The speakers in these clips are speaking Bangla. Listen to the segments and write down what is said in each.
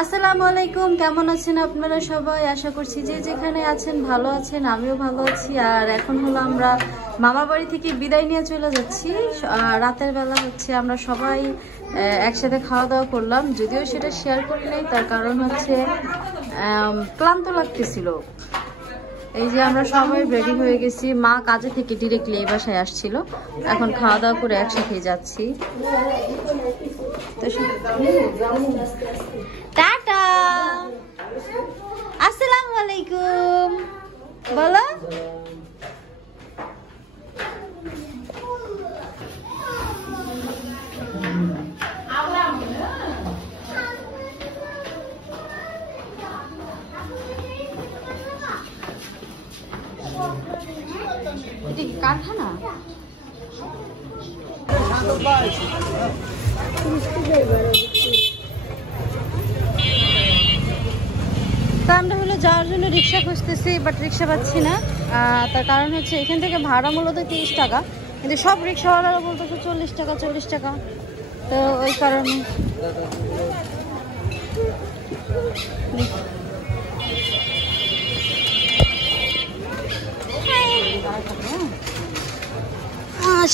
আসসালামু আলাইকুম, কেমন আছেন আপনারা সবাই? আশা করছি যে যেখানে আছেন ভালো আছেন, আমিও ভালো আছি। আর এখন হলো আমরা মামার বাড়ি থেকে বিদায় নিয়ে চলে যাচ্ছি। রাতের বেলা হচ্ছে আমরা সবাই একসাথে খাওয়া দাওয়া করলাম, যদিও সেটা শেয়ার করি নাই, তার কারণ হচ্ছে ক্লান্ত লাগতেছিল। এই যে আমরা সবাই রেডি হয়ে গেছি, মা কাজে থেকে ডিরেক্টলি এই বাসায় আসছিল, এখন খাওয়া দাওয়া করে একসাথে যাচ্ছি। টাটা, আসসালামু আলাইকুম বলো। এটা কি কারখানা? তো আমরা হলো যাওয়ার জন্য রিক্সা খুঁজতেছি, বাট রিক্সা পাচ্ছি না। তার কারণ হচ্ছে এখান থেকে ভাড়া মূলত 30 টাকা, কিন্তু সব রিক্সাওয়ালারা বলতেছে 40 টাকা 40 টাকা। তো ওই কারণে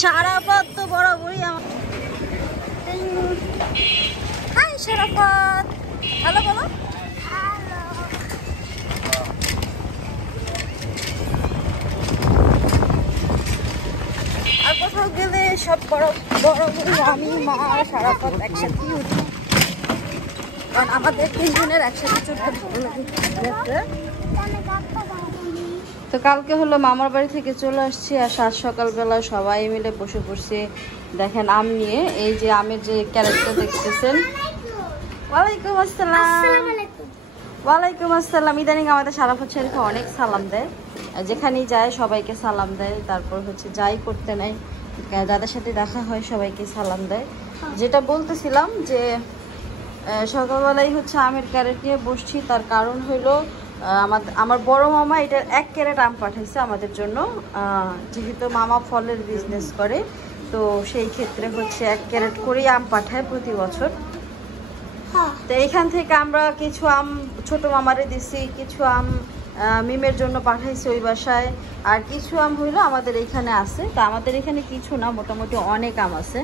সারাপথ তো বরাবরই আমার। হাই সারাপথ, হ্যালো বলো। আর কোথাও গেলে সব বরাবরই আমি, মা আর সারাপথ একসাথেই উঠি, কারণ আমাদের তিনজনের একসাথে চড়তে ভালো লাগে। তো কালকে হলো মামার বাড়ি থেকে চলে আসছি, আর সাত সকালবেলা সবাই মিলে বসে পড়ছি দেখেন আম নিয়ে। এই যে আমের যে ক্যারেটটা দেখতেছেন। ওয়ালাইকুম আসসালাম। ওয়ালাইকুম আসসালাম। ইদানিং আমাদের সারাফত শরীফে অনেক সালাম দেয়, যেখানেই যায় সবাইকে সালাম দেয়। তারপর হচ্ছে যাই করতে নাই, যাদের সাথে দেখা হয় সবাইকে সালাম দেয়। যেটা বলতেছিলাম যে সকালবেলায় হচ্ছে আমের ক্যারেট নিয়ে বসছি, তার কারণ হলো আমার বড় মামা এটার 1 ক্যারেট আম পাঠাইছে আমাদের জন্য। যেহেতু মামা ফলের বিজনেস করে, তো সেই ক্ষেত্রে হচ্ছে 1 ক্যারেট করেই আম পাঠায় প্রতি বছর। তো এইখান থেকে আমরা কিছু আম ছোট মামারে দিছি, কিছু আম মিমের জন্য পাঠাইছি ওই বাসায়, আর কিছু আম হইলো আমাদের এইখানে আছে। তো আমাদের এখানে কিছু না, মোটামুটি অনেক আম আছে।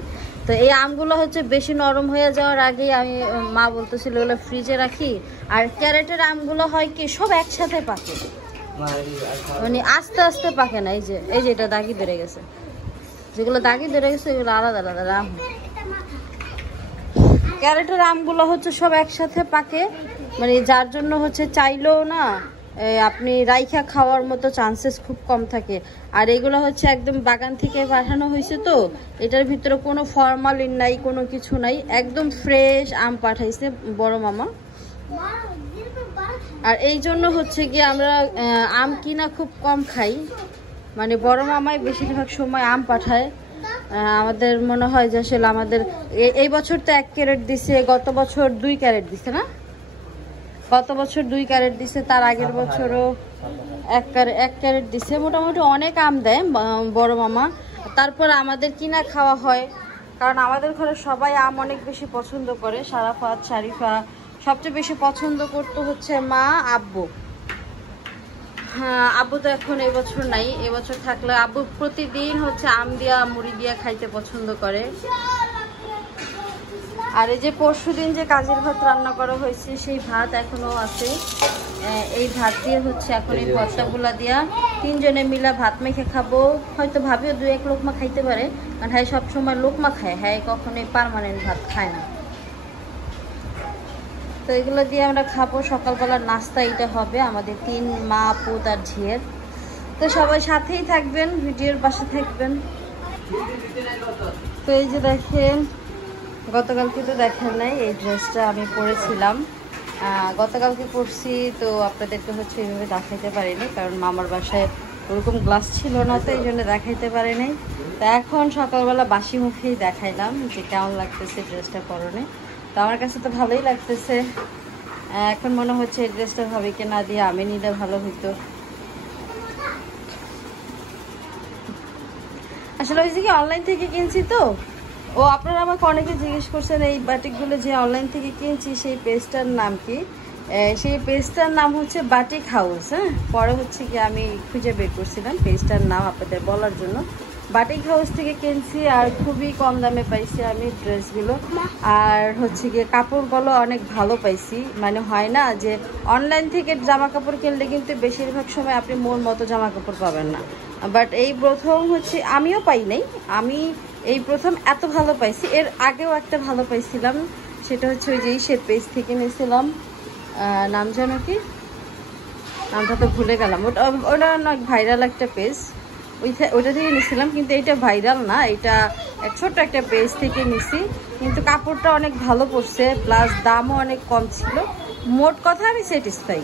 তো এই আমগুলো হচ্ছে বেশি নরম হয়ে যাওয়ার আগেই আমি মা বলতেছিল ওগুলো ফ্রিজে রাখি। আর ক্যারেটের আমগুলো হয় কি সব একসাথে পাকে, মানে আস্তে আস্তে পাকে না। এই যে এটা দাগি ধরে গেছে, যেগুলো দাগি ধরে গেছে এগুলো আলাদা আলাদা আম। ক্যারেটের আমগুলো হচ্ছে সব একসাথে পাকে, মানে যার জন্য হচ্ছে চাইলেও না আপনি রাইখা খাওয়ার মতো চান্সেস খুব কম থাকে। আর এগুলো হচ্ছে একদম বাগান থেকে পাঠানো হয়েছে, তো এটার ভিতরে কোনো ফরমালিন নাই, কোনো কিছু নাই, একদম ফ্রেশ আম পাঠাইছে বড় মামা। আর এই জন্য হচ্ছে গিয়ে আমরা আম কিনা খুব কম খাই, মানে বড় মামাই বেশিরভাগ সময় আম পাঠায়। আমাদের মনে হয় যে আসলে আমাদের এই বছর তো 1 ক্যারেট দিছে, গত বছর 2 ক্যারেট দিছে না, গত বছর 2 ক্যারেট দিছে, তার আগের বছরও 1 ক্যারেট দিছে। মোটামুটি অনেক আম দেয় বড় মামা। তারপর আমাদের কিনা খাওয়া হয়, কারণ আমাদের ঘরে সবাই আম অনেক বেশি পছন্দ করে। সারাফাত, শারিফা সবচেয়ে বেশি পছন্দ করতো হচ্ছে মা, আব্বু। হ্যাঁ, আব্বু তো এখন এবছর নাই, এবছর থাকলে আব্বু প্রতিদিন হচ্ছে আম দিয়া মুড়ি দিয়া খাইতে পছন্দ করে। আর এই যে পরশুদিন যে কাজের ভাত রান্না করা হয়েছে, সেই ভাত এখনো আছে। এই ভাত দিয়ে হচ্ছে এখন এই ভর্তাগুলা দিয়া তিনজনে মিলা ভাত মেখে খাবো। হয়তো ভাবিও 2-1 লোকমা খাইতে পারে, কারণ হ্যাঁ সবসময় লোকমা খায়, হ্যাঁ কখনোই পার্মানেন্ট ভাত খায় না। তো এগুলো দিয়ে আমরা খাবো। সকালবেলার নাস্তা এটা হবে আমাদের 3 মা, পুত আর ঝিয়ের। তো সবাই সাথেই থাকবেন, ভিডিওর পাশে থাকবেন। তো এই যে দেখেন, গতকালকে তো দেখেন নাই এই ড্রেসটা আমি পরেছিলাম, গতকালকে পরছি। তো আপনাদেরকে হচ্ছে এইভাবে দেখাইতে পারিনি, কারণ মামার বাসায় ওরকম গ্লাস ছিল না, তো এই জন্য দেখাইতে পারি নাই। তো এখন সকালবেলা বাসি মুখেই দেখাইলাম যে কেমন লাগতেছে ড্রেসটা পরনে। তো আমার কাছে তো ভালোই লাগতেছে। এখন মনে হচ্ছে এই ড্রেসটা ভাবিকে না দিয়ে আমি নিলে ভালো হইতো। আসলে হয়েছে কি, অনলাইন থেকে কিনছি, তো ও আপনারা আমাকে অনেকে জিজ্ঞেস করছেন এই বাটিকগুলো যে অনলাইন থেকে কিনছি সেই পেজটার নাম কি। সেই পেজটার নাম হচ্ছে বাটিক হাউস। হ্যাঁ, পরে হচ্ছে কি আমি খুঁজে বের করছিলাম পেজটার নাম আপনাদের বলার জন্য। বাটিক হাউস থেকে কিনছি আর খুবই কম দামে পাইছি আমি ড্রেসগুলো। আর হচ্ছে গিয়ে কাপড়গুলো অনেক ভালো পাইছি। মানে হয় না যে অনলাইন থেকে জামা কাপড় কিনলে কিন্তু বেশিরভাগ সময় আপনি মন মতো জামা কাপড় পাবেন না। বাট এই প্রথম হচ্ছে, আমিও পাই নাই, আমি এই প্রথম এত ভালো পাইছি। এর আগেও একটা ভালো পাইছিলাম, সেটা হচ্ছে ওই যে ইসের পেজ থেকে নিয়েছিলাম, নাম জানো কি, নামটা তো ভুলে গেলাম। ওটা অনেক ভাইরাল একটা পেজ, ওইটা থেকে নিয়েছিলাম। কিন্তু এটা ভাইরাল না, এটা ছোট্ট একটা পেজ থেকে নিছি। কিন্তু কাপড়টা অনেক ভালো পড়ছে, প্লাস দামও অনেক কম ছিল। মোট কথা আমি স্যাটিসফাই,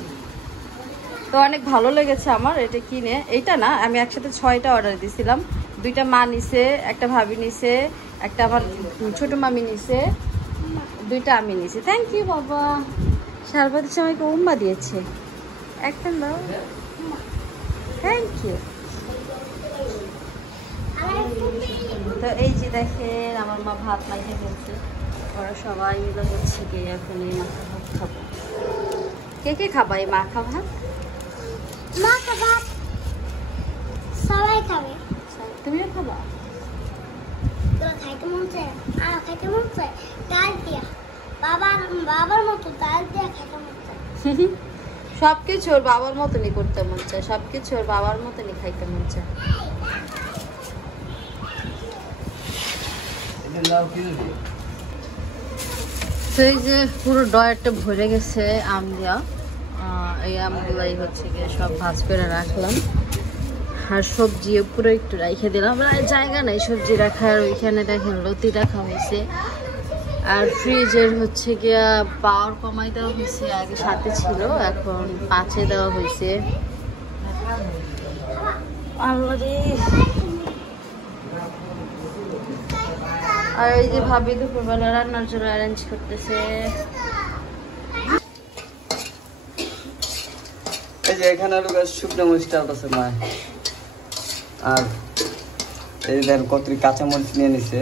তো অনেক ভালো লেগেছে আমার এটা কিনে। এইটা না, আমি একসাথে 6টা অর্ডার দিয়েছিলাম। 2টা মা নিছে, একটা ভাবি নিছে, একটা আমার ছোট মামি নিছে, 2টা আমি নিছি। থ্যাংক ইউ বাবা। শারবাদ আমাকে উম্মা দিয়েছে একটা, দাও। Thank you. তো এই যে দেখেন আমার মা ভাত মাইকে ফেলছে, ওরা সবাই মিলে হচ্ছে কি এখন এই মাখা ভাত খাবো। কে কে খাবা এই মাখা ভাত? মাখা ভাত সবাই খাবে। তুমিও খাবা? তোরা খাইতে মন চায়, আর খাইতে মন চায় ডাল দিয়া, বাবার মতো ডাল দিয়া খাইতে মন চায়। সবকিছু ওর বাবার মতনই করতে মন চায়, সবকিছু ওর বাবার মতনই খাইতে মন চায়। সেই যে পুরো ডয়ারটা ভরে গেছে আম দিয়া। এই আমগুলাই হচ্ছে গিয়ে সব ভাজ করে রাখলাম। আর সবজি পুরো একটু রেখে দিলাম, জায়গা নাই সবজি রাখার। ওইখানে দেখেন লতি রাখা হয়েছে। আর ফ্রিজের হচ্ছে গিয়া পাওয়ার কমাই দেওয়া হয়েছে, আগে 7-এ ছিল, এখন 5-এ দেওয়া হয়েছে। আর এই যে ভাবি দুপুরবেলা রান্নার জন্য অ্যারেঞ্জ করতেছে। এই যে এখানে আলু গাছ শুকনো মরিচ আছে মা, আর এই দেখেন কত কাঁচা মরিচ নিয়ে নিছে।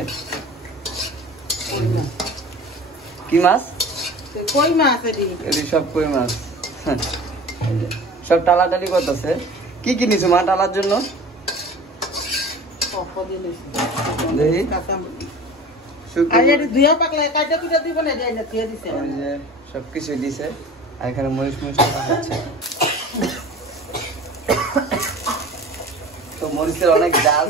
কি মাছ? কই মাছ? এটি সব কই মাছ। সব টালাটালি করতেছে। কি কি নিছো মা টালার জন্য? দেখি সবকিছু দিছে। আর এখানে মরিচ মরিচ হচ্ছে, তো মরিচের অনেক জাল।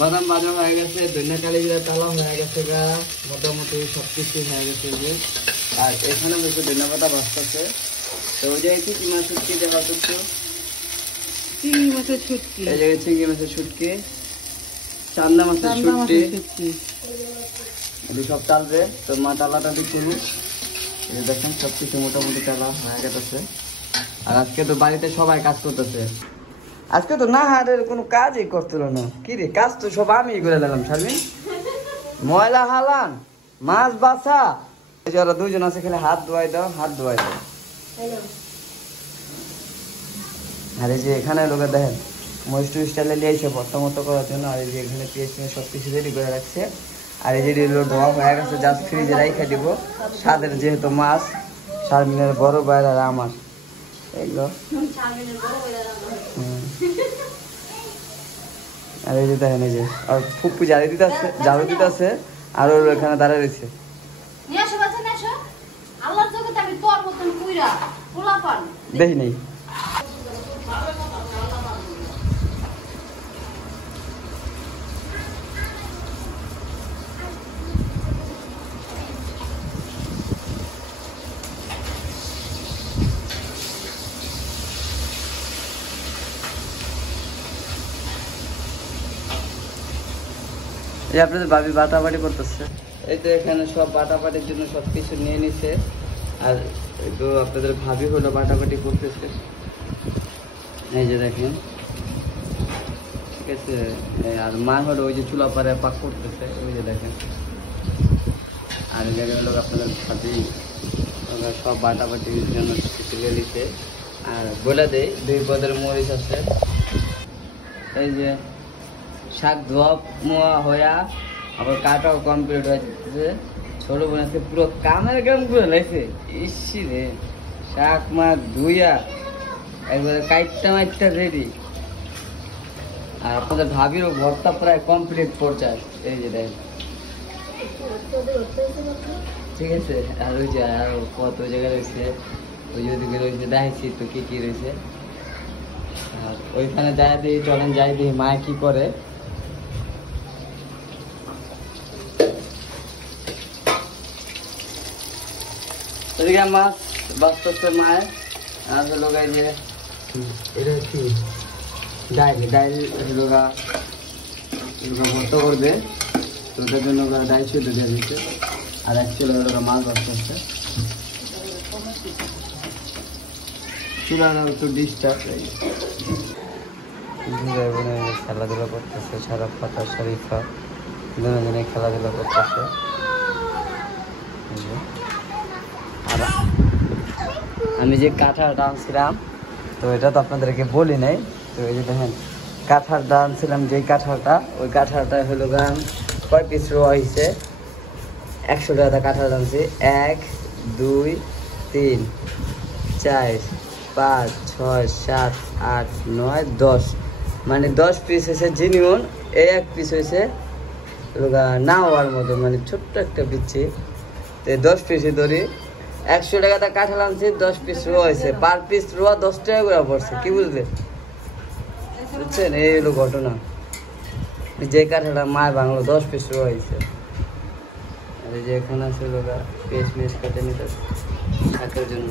বাদাম বাজা হয়ে গেছে, ধনিয়া কালি জিরা তালা হয়ে গেছে, মোটামুটি সবকিছু হয়ে গেছে যে। আর এখানে বলছে ধনিয়া পাতা বাঁচতেছে। তো ওই জায়গায় কি মাছ ছুটকি দেওয়া করছো? চিংড়ি মাছের ছুটকি, এই জায়গায় চিংড়ি মাছের ছুটকি, চান্দা মাছের ছুটকি, সব টালবে। তো মা টালাটা দিয়ে করুন। দেখেন সবকিছু মোটামুটি টালা হয়ে গেছে। আর আজকে তো বাড়িতে সবাই কাজ করতেছে। আজকে তো না হারের কোনো কাজই করতে না। কি রে, কাজ তো সব আমি করে দিলাম। শারমিন ময়লা হালান, মাছ বাছা, ওরা 2জন আছে, খেলে হাত ধোয়াই দাও, হাত ধোয়াই দাও। আর এই যে এখানে লোকের দেখেন মরিচ টুরিচ স্টাইলে লিয়েছে ভর্তা মতো করার জন্য। আর এই যে এখানে পেঁয়াজ সব কিছু রেডি করে রাখছে। আর এই যে ধোয়া হয়ে গেছে, জাস্ট ফ্রিজে রাইখে দিব। স্বাদের যেহেতু মাছ, শারমিনের বড় বাইর আর আমার এগুলো। আর এই যে দেখেন এই যে আর ফুপু ঝাড়ু দিতে আছে, আর ওর এখানে দাঁড়ায় রয়েছে। দেখি নেই। এই আপনাদের ভাবি বাটাবাটি করতেছে। এই তো এখানে সব বাটাবাটির জন্য সবকিছু নিয়ে নিছে। আর তো আপনাদের ভাবি হলো বাটাবাটি করতেছে। এই যে দেখেন, ঠিক আছে। আর মা হলো ওই যে চুলা পারে পাক করতেছে, ওই যে দেখেন। আর এই জায়গায় হলো আপনাদের ভাবি ওরা সব বাটাবাটির জন্য তুলে দিতে। আর বলে দেয় 2 পদের মরিচ আছে। এই যে শাক ধোয়া মোয়া হইয়া আবার কাটাও কমপ্লিট হয়ে যাচ্ছে। ছোট বোন আজকে পুরো কামের কাম করে লাগছে। ইসি রে, শাক মাছ ধুইয়া একবারে কাইটটা মাইটটা রেডি। আর আপনাদের ভাবিরও ভর্তা প্রায় কমপ্লিট পর্যায়ে। এই যে দেখেন, ঠিক আছে। আর ওই যে আরো কত জায়গায় রয়েছে, ওই যে ওদিকে রয়েছে, দেখছি তো কি কি রয়েছে। আর ওইখানে যাই দিই, চলেন যাই দিই মা কি করে। ওদিকে মাছ বাঁচতেছে মায়ের। আর হলো গাই যে এটা কি ডাইল ডাইল লোকা ভর্তা করবে, তো ওটার জন্য ওরা ডাইল সেদ্ধ দিয়ে দিচ্ছে। আর অ্যাকচুয়ালি ওরা মাছ বাঁচতেছে। চুলার একটু ডিস্টার্ব। খেলাধুলা করতেছে, শারাফাত আর শরীফা দুজনে খেলাধুলা করতেছে। আর আমি যে কাঁঠালটা আনছিলাম, তো এটা তো আপনাদেরকে বলি নাই। তো এই যে দেখেন কাঁঠালটা আনছিলাম, যেই কাঁঠালটা, ওই কাঁঠালটা হলো গান কয় পিস রোয়া হয়েছে। 100 টাকা কাঁঠাল আনছি। 1 2 3 4 5 6 7 8 9 10, মানে 10 পিস হয়েছে জিনিয়ন। এই 1 পিস হয়েছে না হওয়ার মতো, মানে ছোট্ট একটা বিচ্ছি। তো 10 পিসই ধরি। 100 টাকাটা কাঁঠাল আনছি, 10 পিস রোয়া হয়েছে। পার পিস রোয়া 10 টাকা করে পড়ছে। কি বুঝলে, বুঝছেন? এই হলো ঘটনা। যে কাঁঠালটা মায়ের বাংলো 10 পিস রোয়া হয়েছে। আর এই যে এখানে আছে পেঁয়াজ মেজ কাটে নিতে শাকের জন্য।